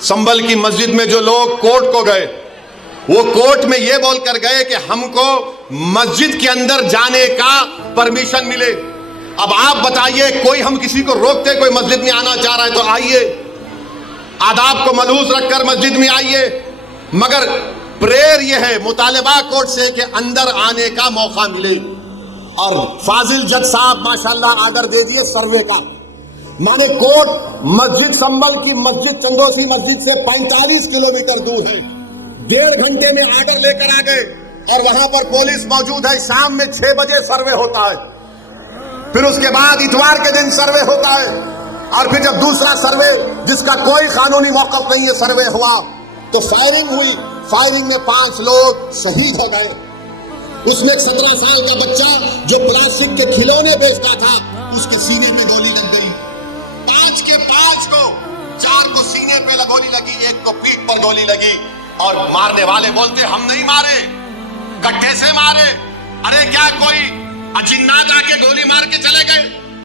संभल की मस्जिद में जो लोग कोर्ट को गए, वो कोर्ट में ये बोलकर गए कि हमको मस्जिद के अंदर जाने का परमिशन मिले। अब आप बताइए, कोई हम किसी को रोकते, कोई मस्जिद में आना चाह रहा है तो आइए, आदाब को मलहूज रखकर मस्जिद में आइए। मगर प्रेयर यह है, मुतालिबा कोर्ट से कि अंदर आने का मौका मिले। और फाजिल जज साहब माशाल्लाह आर्डर दे दिए सर्वे का। माने कोर्ट मस्जिद संभल की मस्जिद चंदोसी मस्जिद से 45 किलोमीटर दूर है। 1.5 घंटे में आर्डर लेकर आ गए और वहां पर पुलिस मौजूद है। शाम में 6 बजे सर्वे होता है, फिर उसके बाद इतवार के दिन सर्वे होता है, और फिर जब दूसरा सर्वे जिसका कोई कानूनी मौक़िफ़ नहीं है सर्वे हुआ तो फायरिंग हुई। फायरिंग में 5 लोग शहीद हो गए। उसमें एक 17 साल का बच्चा जो प्लास्टिक के खिलौने बेचता था, उसके सीने पे गोली लग गई। 5 के 5 को, 4 को सीने पे गोली लगी, 1 को पीठ पर गोली लगी। और मारने वाले बोलते हम नहीं मारे, कट्टे से मारे। अरे क्या कोई अजिन्नात आके गोली मार के चले गए?